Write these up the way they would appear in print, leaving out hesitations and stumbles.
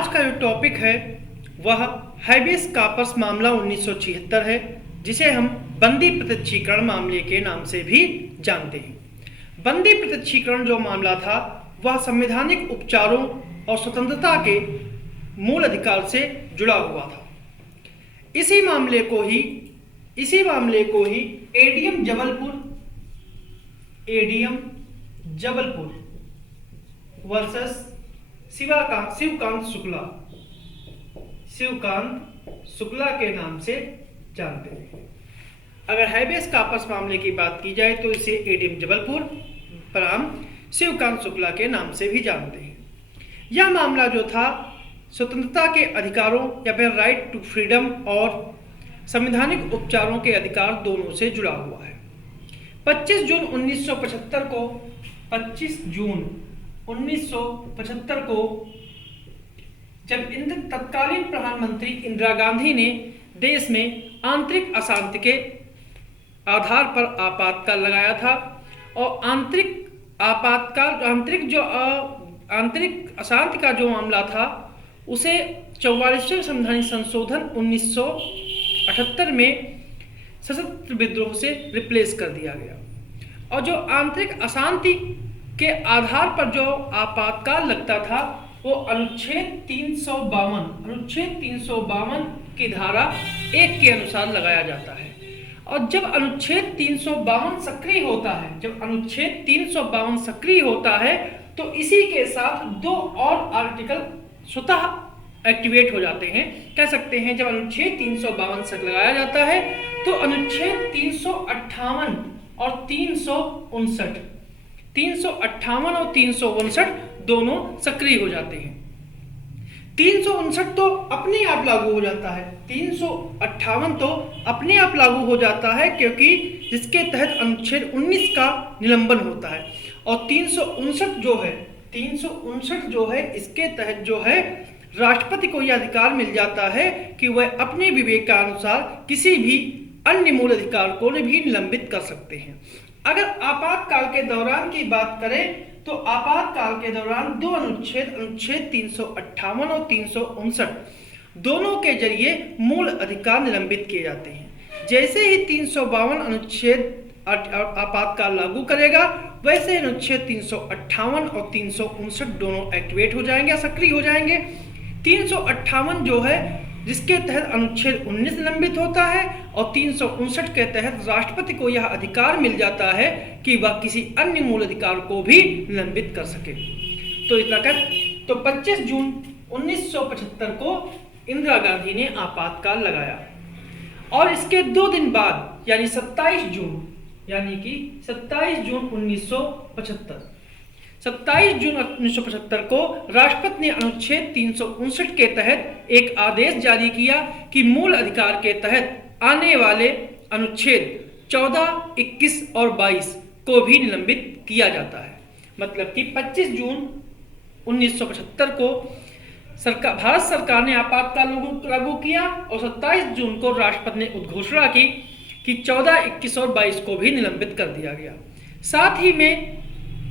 आज का जो टॉपिक है वह हैबियस कॉर्पस मामला 1976 है, जिसे हम बंदी प्रत्यक्षीकरण मामले के नाम से भी जानते हैं। बंदी प्रत्यक्षीकरण जो मामला था वह संवैधानिक उपचारों और स्वतंत्रता के मूल अधिकार से जुड़ा हुआ था। इसी मामले को ही एडीएम जबलपुर वर्सेस शिवकांत शुक्ला के नाम से जानते हैं। अगर हैबियस कॉर्पस मामले की बात की जाए तो इसे एडीएम जबलपुर बनाम शिवकांत शुक्ला के नाम से भी जानते हैं। यह मामला जो था स्वतंत्रता के अधिकारों या फिर राइट टू फ्रीडम और संवैधानिक उपचारों के अधिकार दोनों से जुड़ा हुआ है। 25 जून 1975 को जब तत्कालीन प्रधानमंत्री इंदिरा गांधी ने देश में आंतरिक अशांति के आधार पर आपातकाल लगाया था और आंतरिक अशांति का जो मामला था उसे 44वें संवैधानिक संशोधन 1978 में सशस्त्र विद्रोह से रिप्लेस कर दिया गया। और जो आंतरिक अशांति के आधार पर जो आपातकाल लगता था वो अनुच्छेद 352 की धारा 1 के अनुसार लगाया जाता है। और जब अनुच्छेद 352 सक्रिय होता है तो इसी के साथ दो और आर्टिकल स्वतः एक्टिवेट हो जाते हैं। कह सकते हैं जब अनुच्छेद 352 से लगाया जाता है तो अनुच्छेद 358 और 359 दोनों सक्रिय हो जाते हैं। 359 तो अपने आप लागू हो जाता है, 358 तो अपने आप लागू हो जाता है क्योंकि जिसके तहत अनुच्छेद 19 का निलंबन होता है। और 359 जो है इसके तहत जो है राष्ट्रपति को यह अधिकार मिल जाता है कि वह अपने विवेक का अनुसार किसी भी अन्य मूल अधिकार को भी निलंबित कर सकते हैं। अगर आपातकाल के दौरान की बात करें तो आपातकाल के दौरान दो अनुच्छेद 358 और 359 दोनों के जरिए मूल अधिकार निलंबित किए जाते हैं। जैसे ही 352 अनुच्छेद आपातकाल लागू करेगा वैसे अनुच्छेद 358 और 359 दोनों एक्टिवेट हो जाएंगे, सक्रिय हो जाएंगे। 358 जो है जिसके तहत अनुच्छेद 19 निलंबित होता है और 359 के तहत राष्ट्रपति को यह अधिकार मिल जाता है कि वह किसी अन्य मूल अधिकार को भी निलंबित कर सके। तो इतना कर 25 जून 1975 को इंदिरा गांधी ने आपातकाल लगाया और इसके 2 दिन बाद यानी 27 जून 1975 को राष्ट्रपति ने अनुच्छेद 359 के तहत एक आदेश जारी किया कि मूल अधिकार के तहत आने वाले अनुच्छेद 14, 21 और 22 को भी निलंबित किया जाता है। मतलब कि 25 जून 1975 को भारत सरकार ने आपातकाल लागू किया और 27 जून को राष्ट्रपति ने उद्घोषणा की कि 14, 21 और 22 को भी निलंबित कर दिया गया। साथ ही में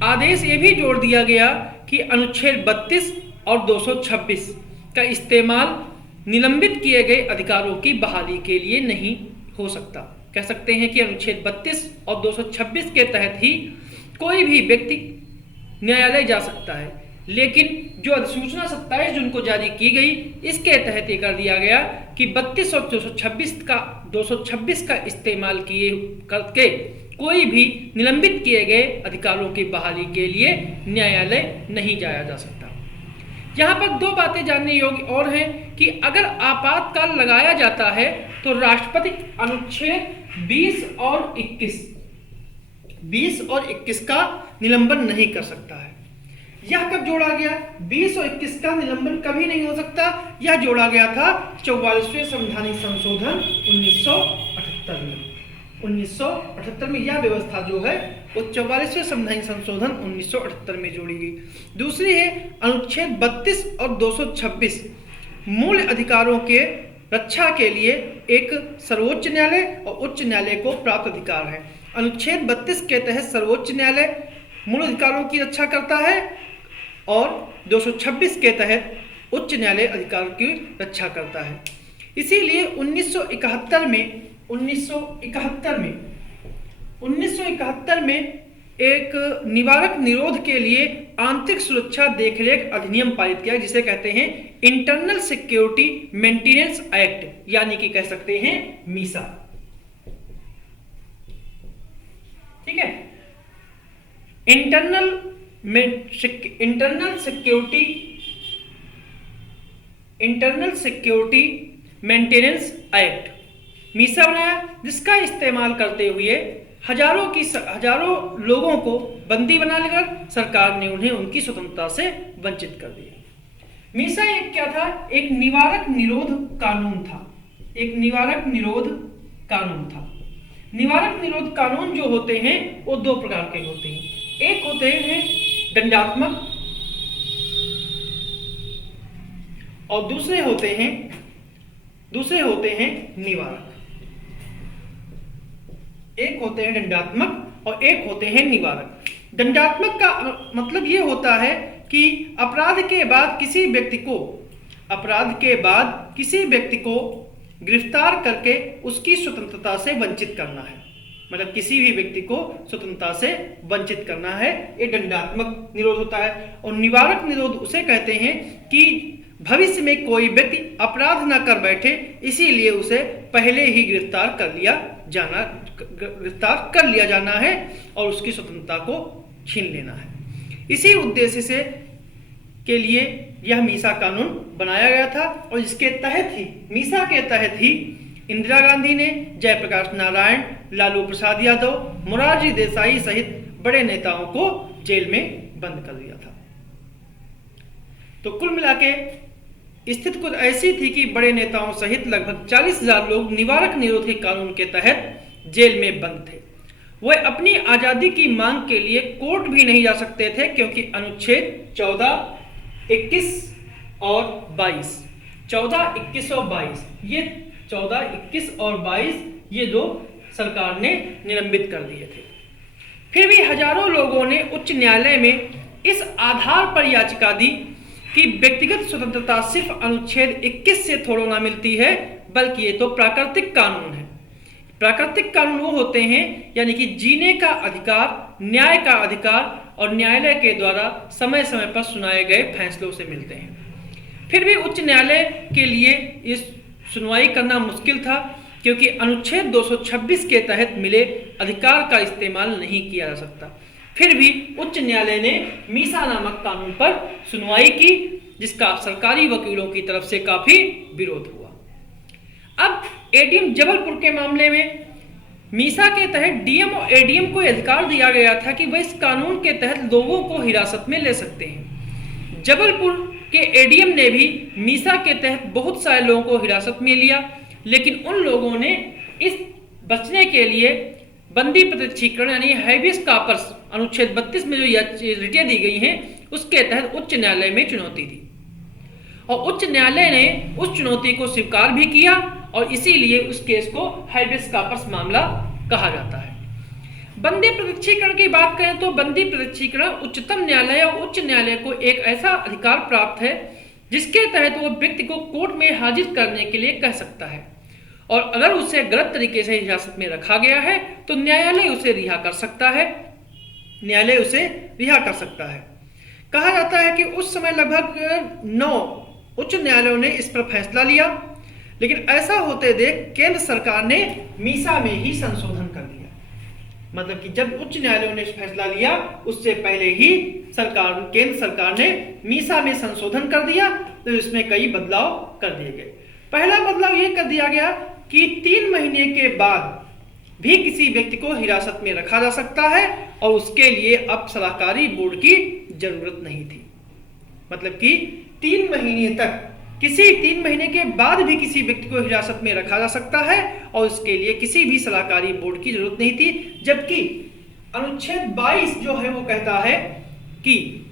आदेश ये भी जोड़ दिया गया कि अनुच्छेद 32 और 226 का इस्तेमाल निलंबित किए गए अधिकारों की बहाली के लिए नहीं हो सकता। कह सकते हैं कि अनुच्छेद 32 और 226 के तहत ही कोई भी व्यक्ति न्यायालय जा सकता है, लेकिन जो अधिसूचना 27 जून को जारी की गई इसके तहत ये कर दिया गया कि 32 और 226 का इस्तेमाल किए करके कोई भी निलंबित किए गए अधिकारों की बहाली के लिए न्यायालय नहीं जाया जा सकता। यहाँ पर 2 बातें जानने योग्य और हैं कि अगर आपातकाल लगाया जाता है तो राष्ट्रपति अनुच्छेद 20 और 21 का निलंबन नहीं कर सकता है। यह कब जोड़ा गया? 20 और 21 का निलंबन कभी नहीं हो सकता। यह जोड़ा गया था 44वें संवैधानिक संशोधन 1978 में यह व्यवस्था जो है वो 44वें संवैधानिक संशोधन 1978 में जोड़ी गई। दूसरी है अनुच्छेद 32 और 226 मूल अधिकारों के रक्षा के लिए एक सर्वोच्च न्यायालय और उच्च न्यायालय को प्राप्त अधिकार है। अनुच्छेद 32 के तहत सर्वोच्च न्यायालय मूल अधिकारों की रक्षा करता है और 226 के तहत उच्च न्यायालय अधिकार की रक्षा करता है। इसीलिए 1971 में एक निवारक निरोध के लिए आंतरिक सुरक्षा देखरेख अधिनियम पारित किया, जिसे कहते हैं इंटरनल सिक्योरिटी मेंटेनेंस एक्ट, यानी कि कह सकते हैं मीसा। ठीक है, internal security maintenance act Misa बनाया, जिसका इस्तेमाल करते हुए हजारों लोगों को बंदी बना लेकर सरकार ने उन्हें उनकी स्वतंत्रता से वंचित कर दिया। मीसा एक क्या था? एक निवारक निरोध कानून था। निवारक निरोध कानून जो होते हैं वो दो प्रकार के होते हैं। एक होते हैं दंडात्मक और दूसरे होते हैं निवारक। एक होते हैं दंडात्मक और एक होते हैं निवारक। दंडात्मक का मतलब ये होता है कि अपराध के बाद किसी व्यक्ति को गिरफ्तार करके उसकी स्वतंत्रता से वंचित करना है। मतलब किसी भी व्यक्ति को स्वतंत्रता से वंचित करना है, ये दंडात्मक निरोध होता है। और निवारक निरोध उसे कहते हैं कि भविष्य में कोई व्यक्ति अपराध न कर बैठे, इसीलिए उसे पहले ही गिरफ्तार कर लिया जाना है और उसकी स्वतंत्रता को छीन लेना है। इसी उद्देश्य से के लिए यह मीसा कानून बनाया गया था और इसके तहत ही, मीसा के तहत ही इंदिरा गांधी ने जयप्रकाश नारायण, लालू प्रसाद यादव, मोरारजी देसाई सहित बड़े नेताओं को जेल में बंद कर दिया था। तो कुल मिलाके स्थिति कुछ ऐसी थी कि बड़े नेताओं सहित लगभग 40,000 लोग निवारक निरोधी कानून के तहत जेल में बंद थे। वह अपनी आजादी की मांग के लिए कोर्ट भी नहीं जा सकते थे, क्योंकि अनुच्छेद 14, 21 और 22, 14, 21 और 22, ये 14, 21 और 22 ये दो सरकार ने निलंबित कर दिए थे। फिर भी हजारों लोगों ने उच्च न्यायालय में इस आधार पर याचिका दी कि व्यक्तिगत स्वतंत्रता सिर्फ अनुच्छेद 21 से थोड़ा ना मिलती है, बल्कि ये तो प्राकृतिक कानून है। प्राकृतिक कानून वो होते हैं यानी कि जीने का अधिकार, न्याय का अधिकार और न्यायालय के द्वारा समय समय पर सुनाए गए फैसलों से मिलते हैं। फिर भी उच्च न्यायालय के लिए इस सुनवाई करना मुश्किल था, क्योंकि अनुच्छेद 226 के तहत मिले अधिकार का इस्तेमाल नहीं किया जा सकता। फिर भी उच्च न्यायालय ने मीसा नामक कानून पर सुनवाई की, जिसका सरकारी वकीलों की तरफ से काफी विरोध हुआ। अब एडीएम जबलपुर के मामले में मीसा के तहत डीएम और एडीएम को अधिकार दिया गया था कि वह इस कानून के तहत लोगों को हिरासत में ले सकते हैं। जबलपुर के एडीएम ने भी मीसा के तहत बहुत सारे लोगों को हिरासत में लिया, लेकिन उन लोगों ने इस बचने के लिए बंदी प्रत्यक्षीकरण यानी हैबियस कॉर्पस अनुच्छेद 32 में जो रिटें दी गई हैं उसके तहत उच्च न्यायालय में चुनौती दी, और उच्च न्यायालय ने उस चुनौती को स्वीकार भी किया, और इसीलिए उस केस को हैबियस कॉर्पस मामला कहा जाता है। बंदी प्रत्यक्षीकरण की बात करें तो बंदी प्रत्यक्षीकरण उच्चतम न्यायालय और उच्च न्यायालय को एक ऐसा अधिकार प्राप्त है जिसके तहत वो व्यक्ति को कोर्ट में हाजिर करने के लिए कह सकता है, और अगर उसे गलत तरीके से हिरासत में रखा गया है तो न्यायालय उसे रिहा कर सकता है। कहा जाता है कि उस समय लगभग 9 उच्च न्यायालयों ने इस पर फैसला लिया, लेकिन ऐसा होते देख केंद्र सरकार ने मीसा में ही संशोधन कर दिया। मतलब कि जब उच्च न्यायालयों ने फैसला लिया उससे पहले ही केंद्र सरकार ने मीसा में संशोधन कर दिया, तो इसमें कई बदलाव कर दिए गए। पहला बदलाव यह कर दिया गया कि 3 महीने के बाद भी किसी व्यक्ति को हिरासत में रखा जा सकता है, और उसके लिए अब सलाहकारी बोर्ड की जरूरत नहीं थी। मतलब कि 3 महीने के बाद भी किसी व्यक्ति को हिरासत में रखा जा सकता है, और उसके लिए किसी भी सलाहकारी बोर्ड की जरूरत नहीं थी। जबकि अनुच्छेद 22 जो है वो कहता है कि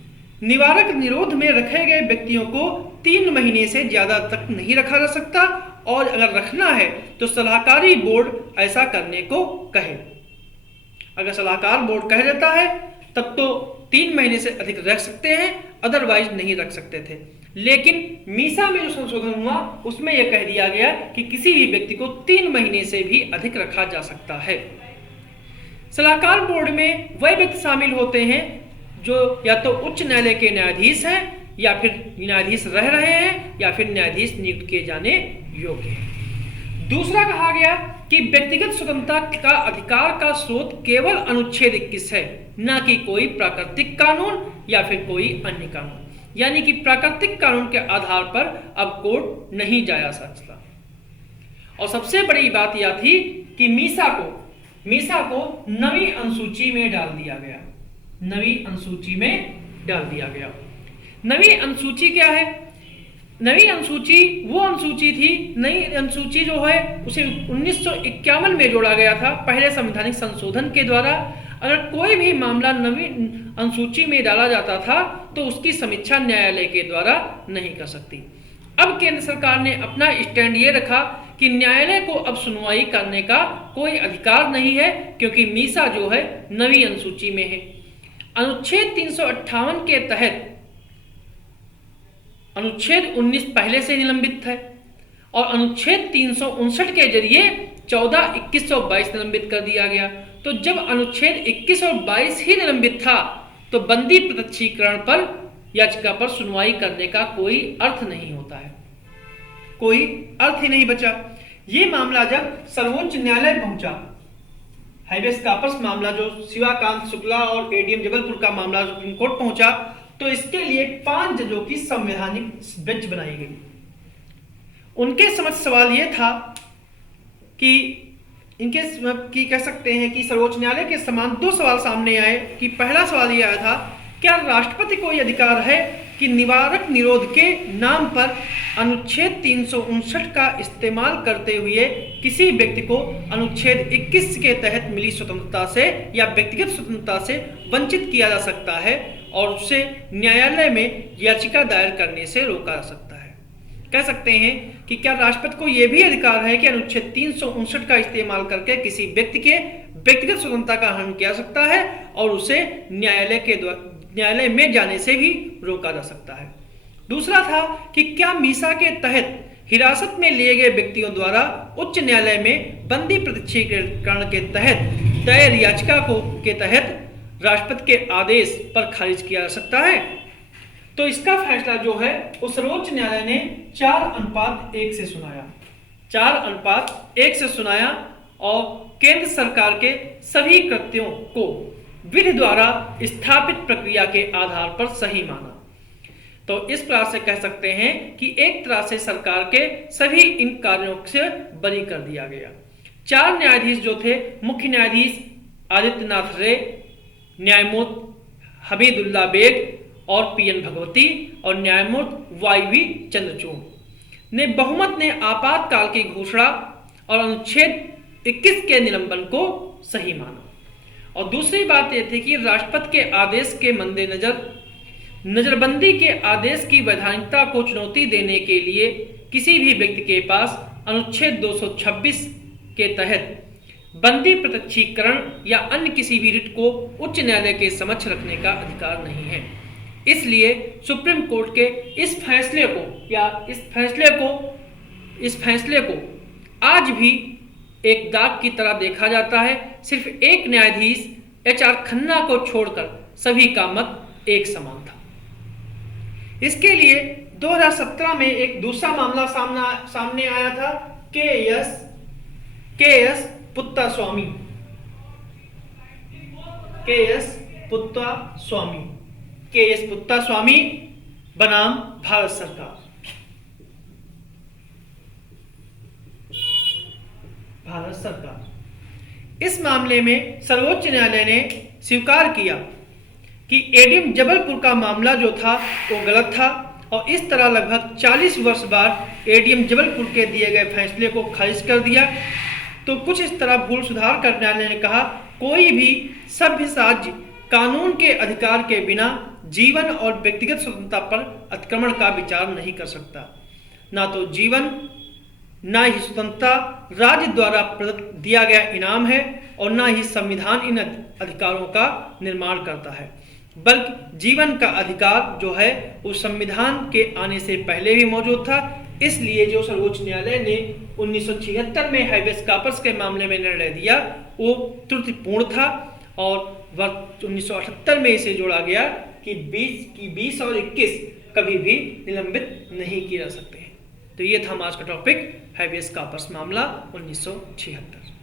निवारक निरोध में रखे गए व्यक्तियों को 3 महीने से ज्यादा तक नहीं रखा जा सकता, और अगर रखना है तो सलाहकारी बोर्ड ऐसा करने को कहे। अगर सलाहकार बोर्ड कह देता है तब तो 3 महीने से अधिक रख सकते हैं, अदरवाइज नहीं रख सकते थे। लेकिन मीसा में जो संशोधन हुआ उसमें यह कह दिया गया कि किसी भी व्यक्ति को 3 महीने से भी अधिक रखा जा सकता है। सलाहकार बोर्ड में वह व्यक्ति शामिल होते हैं जो या तो उच्च न्यायालय के न्यायाधीश हैं, या फिर न्यायाधीश रह रहे हैं, या फिर न्यायाधीश नियुक्त किए जाने योग्य हैं। दूसरा कहा गया कि व्यक्तिगत स्वतंत्रता का अधिकार का स्रोत केवल अनुच्छेद 21 है, न कि कोई प्राकृतिक कानून या फिर कोई अन्य कानून। यानी कि प्राकृतिक कानून के आधार पर अब कोर्ट नहीं जाया सकता। और सबसे बड़ी बात यह थी कि मीसा को 9वीं अनुसूची में डाल दिया गया। 9वीं अनुसूची में डाल दिया गया। 9वीं अनुसूची क्या है? 9वीं अनुसूची वो अनुसूची थी, नई अनुसूची जो है उसे 1951 में जोड़ा गया था पहले संवैधानिक संशोधन के द्वारा। अगर कोई भी मामला 9वीं अनुसूची में डाला जाता था तो उसकी समीक्षा न्यायालय के द्वारा नहीं कर सकती। अब केंद्र सरकार ने अपना स्टैंड ये रखा कि न्यायालय को अब सुनवाई करने का कोई अधिकार नहीं है, क्योंकि मीसा जो है 9वीं अनुसूची में है। अनुच्छेद 358 के तहत अनुच्छेद 19 पहले से निलंबित है और अनुच्छेद 359 के जरिए 14, 21 और 22 निलंबित कर दिया गया। तो जब अनुच्छेद 21 और 22 ही निलंबित था तो बंदी प्रत्यक्षीकरण पर याचिका पर सुनवाई करने का कोई अर्थ नहीं होता है, कोई अर्थ ही नहीं बचा। ये मामला जब सर्वोच्च न्यायालय पहुंचा, हाईवेस कापर्स मामला जो शिवाकांत शुक्ला और एडीएम जबलपुर का मामला सुप्रीम कोर्ट पहुंचा, तो इसके लिए 5 जजों की संवैधानिक बेंच बनाई गई। उनके समझ सवाल यह था कि कह सकते हैं कि सर्वोच्च न्यायालय के समान 2 सवाल सामने आए। कि पहला सवाल यह आया था, क्या राष्ट्रपति को यह अधिकार है कि निवारक निरोध के नाम पर अनुच्छेद 359 का इस्तेमाल करते हुए किसी व्यक्ति को अनुच्छेद 21 के तहत मिली स्वतंत्रता से या व्यक्तिगत स्वतंत्रता से वंचित किया जा सकता है और उसे न्यायालय में याचिका दायर करने से रोका जा सकता है। कह सकते हैं कि क्या राष्ट्रपति को यह भी अधिकार है कि अनुच्छेद 359 का इस्तेमाल करके किसी व्यक्ति के व्यक्तिगत स्वतंत्रता का हनन किया जा सकता है और उसे न्यायालय में जाने से भी रोका जा सकता है। दूसरा था कि क्या मीसा के तहत हिरासत में लिए गए व्यक्तियों द्वारा उच्च न्यायालय में बंदी प्रत्यक्षीकरण के तहत दायर याचिका के तहत राष्ट्रपति के आदेश पर खारिज किया जा सकता है। तो इसका फैसला जो है वो सर्वोच्च न्यायालय ने 4:1 से सुनाया। 4:1 से सुनाया और केंद्र सरकार के सभी कृत्यों को विधि द्वारा स्थापित प्रक्रिया के आधार पर सही माना। तो इस प्रकार से कह सकते हैं कि एक तरह से सरकार के सभी इन कार्यों से बरी कर दिया गया। 4 न्यायाधीश जो थे, मुख्य न्यायाधीश आदित्यनाथ रे, न्यायमूर्ति हमीदुल्ला बेग और पीएन भगवती और न्यायमूर्ति वाईवी चंद्रचूड़ ने बहुमत ने आपातकाल की घोषणा और अनुच्छेद 21 के निलंबन को सही माना। और दूसरी बात यह थी कि राष्ट्रपति के आदेश के मद्देनजर नजरबंदी के आदेश की वैधानिकता को चुनौती देने के लिए किसी भी व्यक्ति के पास अनुच्छेद 226 के तहत बंदी प्रत्यक्षीकरण या अन्य किसी भी रिट को उच्च न्यायालय के समक्ष रखने का अधिकार नहीं है। इसलिए सुप्रीम कोर्ट के इस फैसले को आज भी एक दाग की तरह देखा जाता है। सिर्फ एक न्यायाधीश HR खन्ना को छोड़कर सभी का मत एक समान था। इसके लिए 2017 में एक दूसरा मामला सामने आया था, KS पुत्तास्वामी बनाम भारत सरकार। इस मामले में सर्वोच्च न्यायालय ने स्वीकार किया कि एडीएम जबलपुर का मामला जो था वो गलत था और इस तरह लगभग 40 वर्ष बाद एडीएम जबलपुर के दिए गए फैसले को खारिज कर दिया। तो कुछ इस तरह भूल सुधार कर न्यायालय ने कहा, कोई भी सभ्य राज्य कानून के अधिकार के बिना जीवन और व्यक्तिगत स्वतंत्रता पर अतिक्रमण का विचार नहीं कर सकता। ना तो जीवन ना ही स्वतंत्रता राज्य द्वारा दिया गया इनाम है और ना ही संविधान इन अधिकारों का निर्माण करता है। बल्कि जीवन का अधिकार जो है वो संविधान के आने से पहले भी मौजूद था। इसलिए जो सर्वोच्च न्यायालय ने 1976 में हैबेस कॉर्पस के मामले में निर्णय दिया वो त्रुटिपूर्ण था और 1978 में इसे जोड़ा गया कि 20 और 21 कभी भी निलंबित नहीं किए जा सकते हैं। तो ये था आज का टॉपिक हैबेस कॉर्पस मामला 1976।